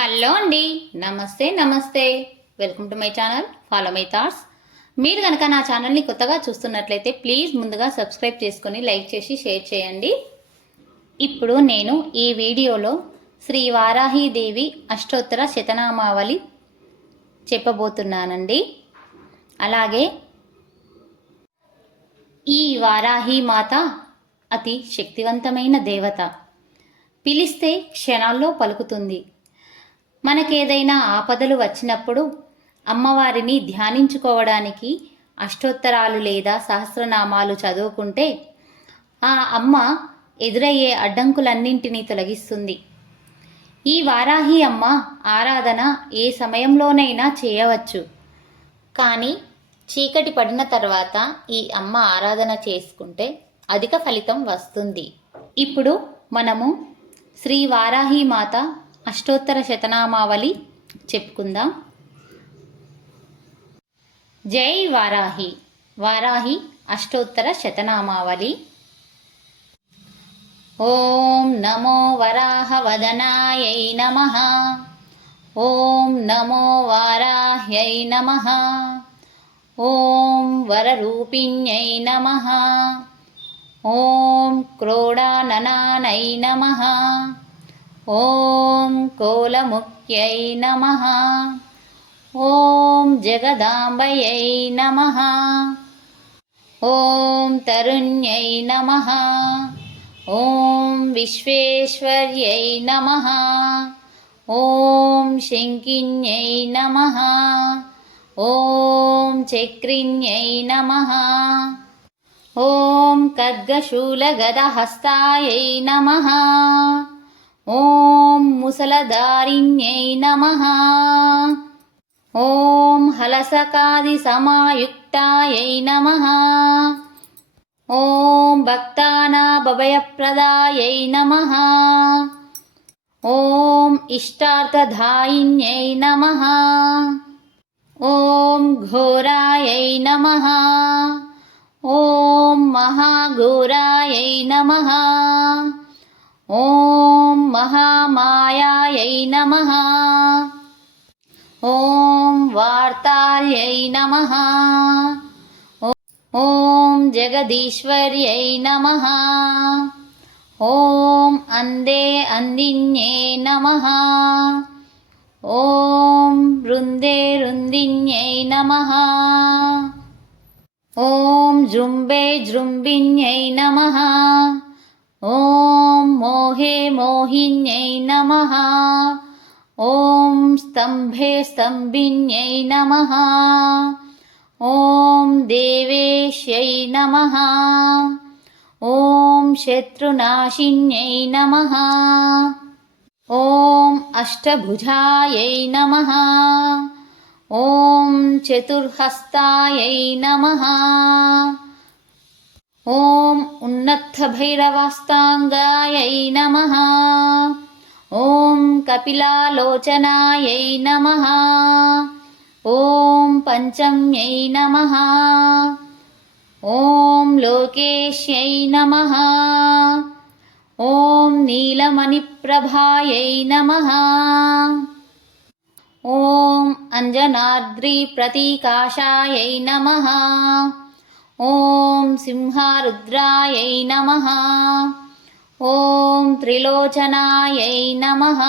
హలో అండి, నమస్తే. Welcome to my channel follow my thoughts. మీరు కనుక నా ఛానల్ని కొత్తగా చూస్తున్నట్లయితే ప్లీజ్ ముందుగా సబ్స్క్రైబ్ చేసుకొని లైక్ చేసి షేర్ చేయండి. ఇప్పుడు నేను ఈ వీడియోలో శ్రీ వారాహీదేవి అష్టోత్తర శతనామావళి చెప్పబోతున్నానండి. అలాగే ఈ వారాహి మాత అతి శక్తివంతమైన దేవత. పిలిస్తే క్షణాల్లో పలుకుతుంది. మనకేదైనా ఆపదలు వచ్చినప్పుడు అమ్మవారిని ధ్యానించుకోవడానికి అష్టోత్తరాలు లేదా సహస్రనామాలు చదువుకుంటే ఆ అమ్మ ఎదురయ్యే అడ్డంకులన్నింటినీ తొలగిస్తుంది. ఈ వారాహి అమ్మ ఆరాధన ఏ సమయంలోనైనా చేయవచ్చు, కానీ చీకటి పడిన తర్వాత ఈ అమ్మ ఆరాధన చేసుకుంటే అధిక ఫలితం వస్తుంది. ఇప్పుడు మనము శ్రీ వారాహి మాత అష్టోత్తర శతనామావళి చెప్పుకుందాం. జై వారాహి. వారాహి అష్టోత్తర శతనామావళి. ఓం నమో వరాహవదనాయై నమః. ఓం నమో వారాహ్యై నమః. ఓం వరరూపిణ్యై నమః. ఓం క్రోడాననానై నమః. ఓం కోలముఖ్యై నమః. ఓం జగదాంబయై నమః. ఓం తరుణ్యై నమః. ఓం విశ్వేశ్వర్యై నమః. ఓం శంకిన్యై నమః. ఓం చక్రిన్యై నమః. ఓం ఖడ్గశూలగదహస్తాయై నమః. ఓం ముసలధారిణ్యై నమః. ఓం హలసకాది సమాయుక్తాయై నమః. ఓం భక్తానాభయప్రదాయై నమః. ఓం ఇష్టార్థదాయిన్యై నమః. ఓం ఘోరాయై నమః. ఓం మహాఘోరాయై నమః. ఓం మహామాయాయై నమః. ఓం వార్తార్యై నమః. ఓం జగదీశ్వర్యై నమః. ఓం అందే అందిన్యై నమః. ఓం వృందే వృందిన్యై నమః. ఓం జృంభే జృంభిన్యై నమః. ఓం మోహే మోహిన్యై నమః. ఓం స్తంభే స్తంభిన్యై నమః. ఓం దేవేశ్యై నమః. ఓం శత్రునాశిన్యై నమః. ఓం అష్టభుజాయై నమః. ఓం చతుర్హస్తాయై నమః. ఓం ఉన్నత్తభైరవాస్తాంగాయై నమః. ఓం కపిలాలోచనాయై నమః. ఓం పంచమ్యై నమః. ఓం లోకేశ్యై నమః. ఓం నీలమణిప్రభాయై నమః. ఓం అంజనాద్రి ప్రతీకాశాయై నమః. ఓం సింహారుద్రాయై నమః. ఓం త్రిలోచనాయై నమః.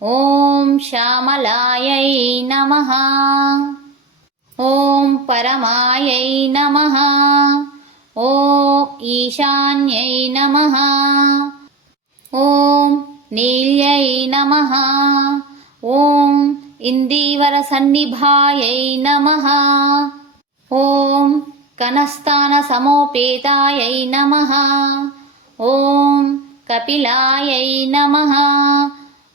ఓం శ్యామలాయై నమః. ఓం పరమాయై నమః. ఓం ఈశాన్యై నమః. ఓం నీల్యై నమః. ఓం ఇందీవర సన్నిభాయై నమః. ఓం కనస్థాన సమోపేతాయై నమః. ఓం కపిలాయై నమః.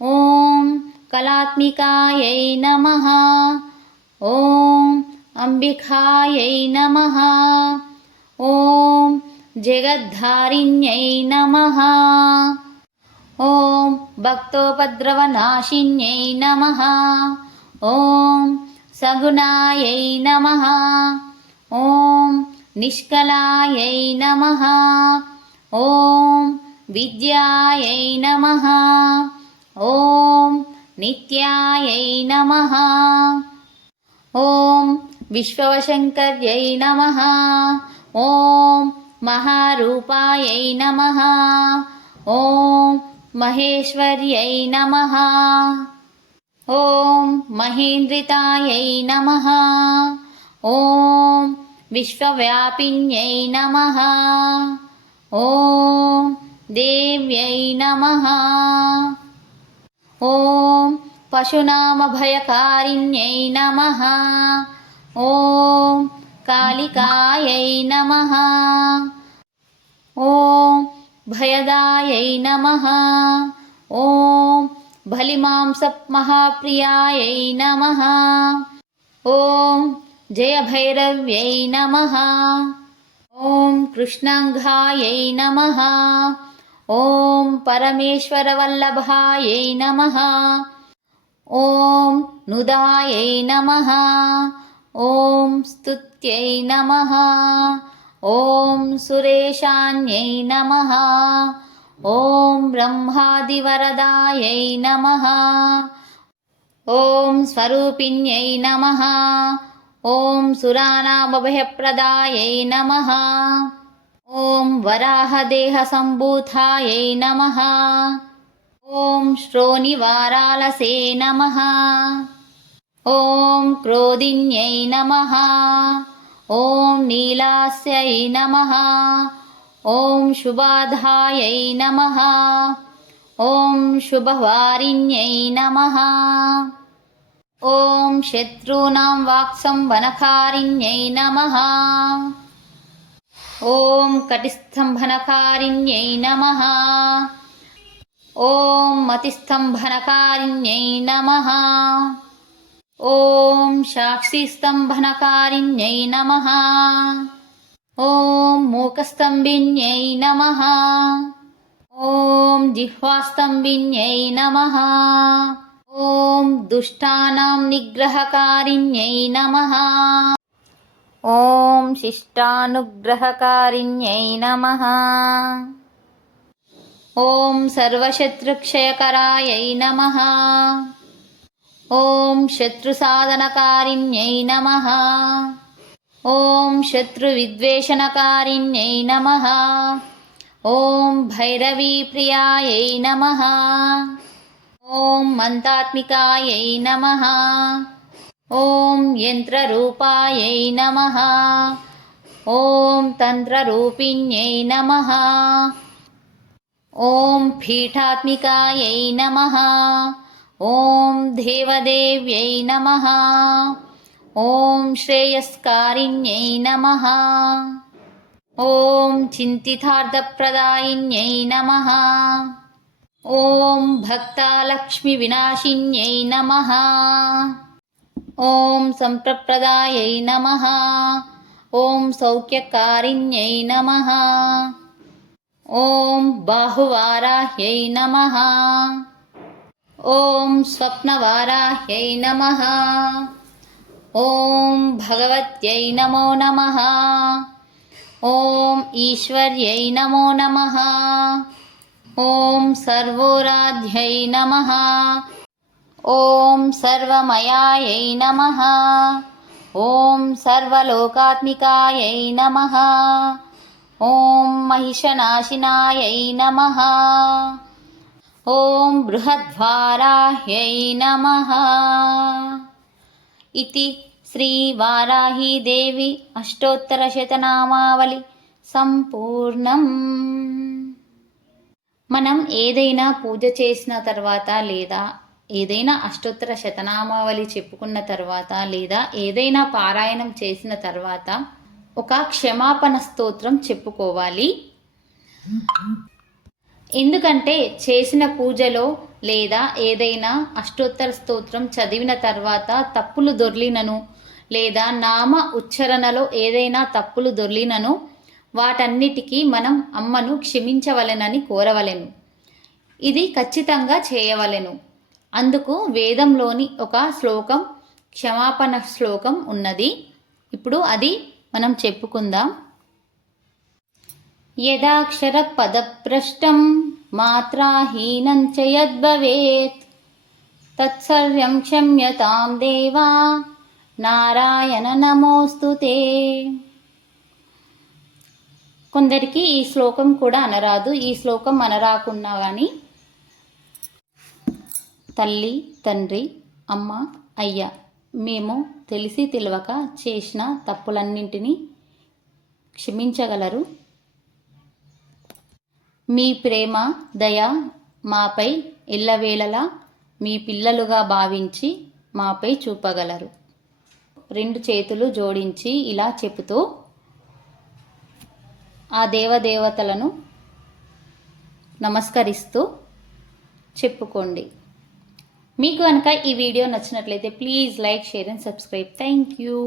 ఓం కళాత్మికాయై నమః. ఓం అంబికాయై నమః. ఓం జగద్ధారిణ్యై నమః. ఓం భక్తోపద్రవనాశిన్యై నమః. ఓం సగుణాయై నమః. ఓం నిష్కలాయై నమః. ఓం విద్యాయై నమః. ఓం नित्यायै नमः। ॐ विश्ववशङ्कर्यै नमः। ॐ महारूपायै नमः। ॐ महेश्वर्यै नमः। ॐ महेन्द्रितायै नमः। ॐ विश्वव्यापिन्यै नमः। ॐ देव्यै नमः। ॐ पशुनामभयकारिण्यै नमः। ॐ कालिकायै नमः। ॐ भयदायै नमः। ॐ बलिमांसमहाप्रियायै नमः। ॐ जयभैरव्यै नमः। ॐ कृष्णाङ्घायै नमः। ॐ परमेश्वरवल्लभायै नमः। ॐ नुदायै नमः। ॐ स्तुत्यै नमः। ॐ सुरेशान्यै नमः। ॐ ब्रह्मादिवरदायै नमः। ॐ स्वरूपिण्यै नमः। ॐ सुरानामभयप्रदायै नमः। ॐ वराहदेहसम्भूतायै नमः। ॐ श्रोणिवारालसे नमः। ॐ क्रोधिन्यै नमः। ॐ नीलास्यै नमः। ॐ शुभाधायै नमः। ॐ शुभवारिण्यै नमः। ॐ शत्रूणां वाक्सम्भनकारिण्यै नमः। ॐ कटिस्तम्भनकारिण्यै नमः। ॐ मतिस्तम्भनकारिण्यै नमः। ॐ साक्षीस्तम्भनकारिण्यै नमः। ॐ मूकस्तम्भिन्यै नमः। ॐ जिह्वास्तम्भिन्यै नमः। ॐ दुष्टानां निग्रहकारिण्यै नमः। ॐ शिष्टानुग्रहकारिण्यै नमः। ॐ सर्वशत्रुक्षयकरायै नमः। ॐ शत्रुसाधनकारिण्यै नमः। ॐ शत्रुविद्वेषणकारिण्यै नमः। ॐ भैरवीप्रियायै नमः। ॐ मन्त्रात्मिकायै नमः। ॐ यन्त्ररूपायै नमः। ॐ तन्त्ररूपिण्यै नमः। ॐ पीठात्मिकायै नमः। ॐ देवदेव्यै नमः। ॐ श्रेयस्कारिण्यै नमः। ॐ चिन्तितार्थप्रदायिन्यै नमः। ॐ भक्तालक्ष्मीविनाशिन्यै नमः। ॐ सम्प्रदायै नमः। ॐ सौख्यकारिण्यै नमः। ॐ बाहुवाराह्यै नमः। ॐ स्वप्नवाराह्यै नमः। ॐ भगवत्यै नमो नमः। ॐ ईश्वर्यै नमो नमः। ॐ सर्वोराध्यै नमः। ॐ सर्वमयायै नमः। ॐ सर्वलोकात्मिकायै नमः। ॐ महिषनाशिनायै नमः। ॐ बृहद्वाराह्यै नमः। इति శ్రీవారాహీదేవి అష్టోత్తరశతనామావళి సంపూర్ణం. మనం ఏదైనా పూజ చేసిన తర్వాత లేదా ఏదైనా అష్టోత్తర శతనామావళి చెప్పుకున్న తర్వాత లేదా ఏదైనా పారాయణం చేసిన తర్వాత ఒక క్షమాపణ స్తోత్రం చెప్పుకోవాలి. ఎందుకంటే చేసిన పూజలో లేదా ఏదైనా అష్టోత్తర స్తోత్రం చదివిన తర్వాత తప్పులు దొర్లినను లేదా నామ ఉచ్చారణలో ఏదైనా తప్పులు దొర్లినను వాటన్నిటికీ మనం అమ్మను క్షమించవలెనని కోరవలెను. ఇది ఖచ్చితంగా చేయవలెను. అందుకు వేదంలోని ఒక శ్లోకం, క్షమాపణ శ్లోకం ఉన్నది. ఇప్పుడు అది మనం చెప్పుకుందాం. యదాక్షర పదభ్రష్టం మాత్రాహీనం చ యద్భవేత్ తత్సర్వం క్షమ్యతాం దేవా నారాయణ నమోస్తుతే. కొందరికి ఈ శ్లోకం కూడా అనరాదు. ఈ శ్లోకం అనరాకున్నా కానీ తల్లి, తండ్రి, అమ్మ, అయ్య మేము తెలిసి తెలియక చేసిన తప్పులన్నింటినీ క్షమించగలరు. మీ ప్రేమ, దయ మాపై ఎల్లవేళలా మీ పిల్లలుగా భావించి మాపై చూపగలరు. 2 చేతులు జోడించి ఇలా చెబుతూ ఆ దేవదేవతలను నమస్కరిస్తూ చెప్పుకోండి. మీకు కనుక ఈ వీడియో నచ్చినట్లయితే please like, share and subscribe. Thank you.